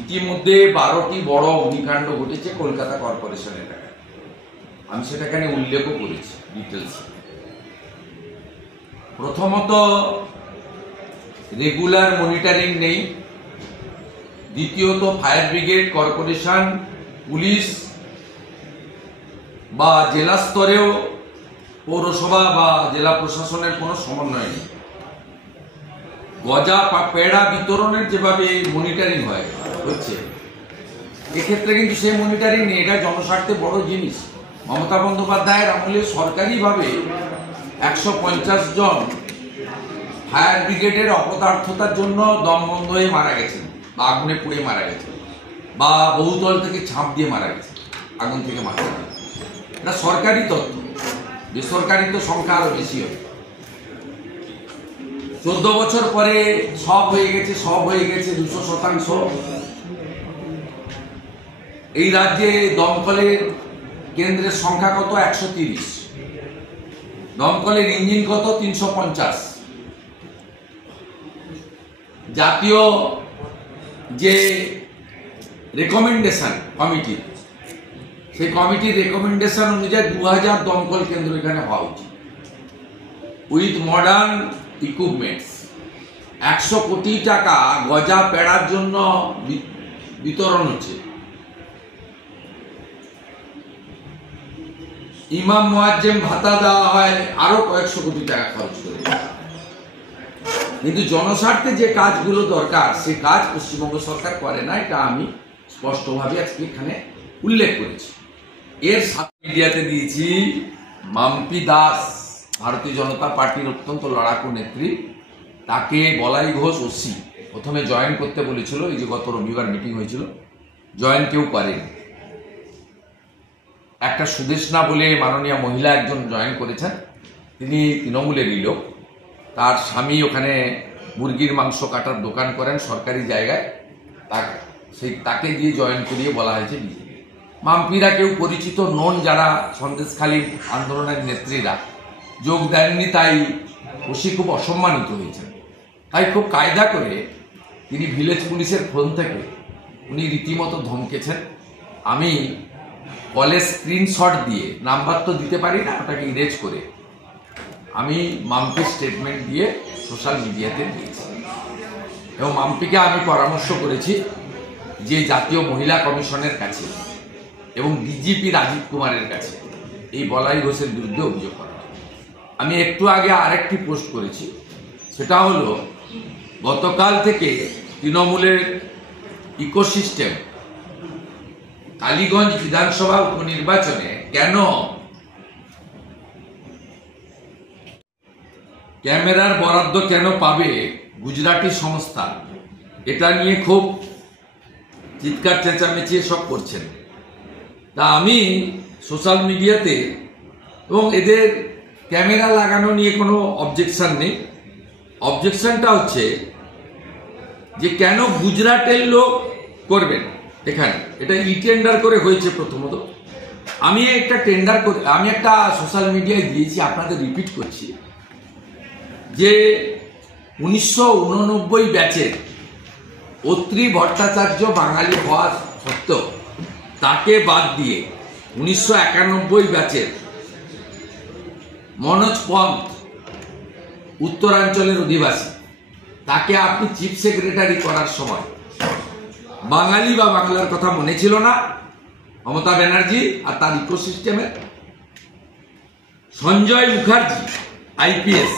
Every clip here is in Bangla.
ইতিমধ্যে 12টি বড় অগ্নিকাণ্ড ঘটেছে কলকাতা কর্পোরেশনের এলাকায়। আমি সেটা এখানে উল্লেখও করেছি ডিটেলস। প্রথমত, রেগুলার মনিটরিং নেই। দ্বিতীয়ত, ফায়ার ব্রিগেড, কর্পোরেশন, পুলিশ বা জেলা স্তরেও পৌরসভা বা জেলা প্রশাসনের কোনো সমন্বয় নেই। গজা পেড়া বিতরণের যেভাবে মনিটরিং হচ্ছে, এক্ষেত্রে কিন্তু সেই মনিটরিং নেই। এটা জনস্বার্থে বড় জিনিস। মমতা বন্দ্যোপাধ্যায়ের আমলে সরকারিভাবে 150 জন ফায়ার ব্রিগেডের অপদার্থতার জন্য দম বন্ধ হয়ে মারা গেছেন, বা আগুনে পুড়ে মারা গেছেন, বা বহুতল থেকে ঝাঁপ দিয়ে মারা গেছে, আগুন থেকে মারা গেছে। এটা সরকারি তথ্য। বেসরকারি তো সংখ্যা আরো বেশি হবে। 14 বছর পরে সব হয়ে গেছে 200%। এই রাজ্যে দমকলের কেন্দ্রের সংখ্যা কত? 130। দমকলের ইঞ্জিন কত? 350। জাতীয় যে রেকমেন্ডেশন কমিটি, সেই কমিটির রেকমেন্ডেশন অনুযায়ী 2000 দমকল কেন্দ্র এখানে হওয়া উচিত, উইথ মডার্ন ইকুইপমেন্টস। 100 কোটি টাকা গজা পেড়ার জন্য বিতরণ হচ্ছে। ইমাম মুয়াজ্জেম ভাতা দেওয়া হয় আরো কয়েকশো কোটি টাকা খরচ করে। কিন্তু জনস্বার্থে যে কাজগুলো দরকার, সেই কাজ পশ্চিমবঙ্গ সরকার করে না। এটা আমি স্পষ্টভাবে আজকে এখানে উল্লেখ করেছি। এর সাথে মিডিয়াতে দিয়েছি মাম্পি দাস, ভারতীয় জনতা পার্টির অত্যন্ত লড়াকু নেত্রী। তাকে বলাই ঘোষ ওসি প্রথমে জয়েন করতে বলেছিল। এই যে গত রবিবার মিটিং হয়েছিল, জয়েন কেউ করেনি। একটা সুদেশনা বলে মাননীয় মহিলা একজন জয়েন করেছেন, তিনি তৃণমূলেরই লোক। তার স্বামী ওখানে মুরগির মাংস কাটার দোকান করেন সরকারি জায়গায়। তাকে দিয়ে জয়েন করিয়ে বলা হয়েছে বিজেপি। মাম্পিরা কেউ পরিচিত নন, যারা সন্দেশখালী আন্দোলনের নেত্রীরা যোগ দেননি, তাই ওসি খুব অসম্মানিত হয়েছেন। তাই খুব কায়দা করে তিনি ভিলেজ পুলিশের ফোন থেকে উনি রীতিমতো ধমকেছেন। আমি কলেজ স্ক্রিনশট দিয়ে, নাম্বার তো দিতে পারি না, ওটাকে ইরেজ করে আমি মাম্পির স্টেটমেন্ট দিয়ে সোশ্যাল মিডিয়াতে দিয়েছি। এবং মাম্পিকে আমি পরামর্শ করেছি যে জাতীয় মহিলা কমিশনের কাছে এবং ডিজিপি রাজীব কুমারের কাছে এই বলাই ঘোষের বিরুদ্ধে অভিযোগ করা। আমি একটু আগে আরেকটি পোস্ট করেছি, সেটা হলো গতকাল থেকে তৃণমূলের ইকোসিস্টেম কালীগঞ্জ বিধানসভা উপনির্বাচনে কেন ক্যামেরার বরাদ্দ কেন পাবে গুজরাটি সংস্থা, এটা নিয়ে খুব চিৎকার চেঁচামেচি সব করছেন। তা আমি সোশ্যাল মিডিয়াতে, এবং এদের ক্যামেরা লাগানো নিয়ে কোনো অবজেকশন নেই। অবজেকশনটা হচ্ছে যে কেন গুজরাটের লোক করবেন এখানে। এটা টেন্ডার করে হয়েছে। প্রথমত আমি একটা সোশ্যাল মিডিয়ায় দিয়েছি, আপনাদের রিপিট করছি, যে 1989 ব্যাচের অত্রি ভট্টাচার্য বাঙালি হওয়া সত্ত্বেও তাকে বাদ দিয়ে 1991 ব্যাচের মনোজ পন্ত, উত্তরাঞ্চলের অধিবাসী, তাকে আপনি চিফ সেক্রেটারি করার সময় বাঙালি বা বাংলার কথা মনে ছিল না মমতা ব্যানার্জি আর তার ইকোসিস্টেমের? সঞ্জয় মুখার্জি আইপিএস,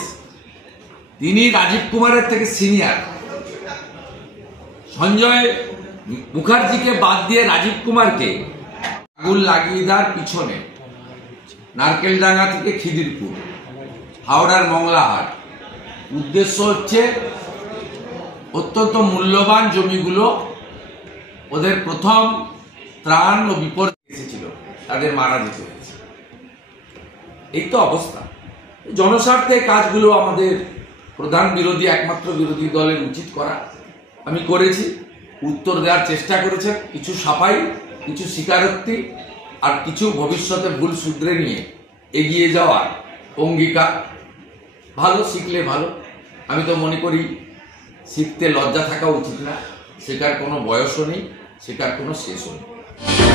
তিনি রাজীব কুমারের থেকে সিনিয়র। সঞ্জয় মুখার্জিকে বাদ দিয়ে রাজীব কুমারকে আগুন লাগিয়ে দেওয়ার পিছনে নারকেলডাঙ্গা থেকে খিদিরপুর, হাওড়ার মংলাহাট, উদ্দেশ্য হচ্ছে অত্যন্ত মূল্যবান জমিগুলো ওদের প্রথম ত্রাণ ও বিপদ এসেছিল, তাদের মারা যেতে হয়েছে। এই তো অবস্থা। জনস্বার্থে কাজগুলো আমাদের প্রধান বিরোধী, একমাত্র বিরোধী দলের উচিত করা। আমি করেছি, উত্তর দেওয়ার চেষ্টা করেছেন, কিছু সাফাই, কিছু স্বীকারোক্তি, আর কিছু ভবিষ্যতে ভুল শুধরে নিয়ে এগিয়ে যাওয়ার অঙ্গীকার। ভালো শিখলে ভালো। আমি তো মনে করি শিখতে লজ্জা থাকা উচিত না। শেখার কোনো বয়সও নেই, শেখার কোনো শেষও নেই।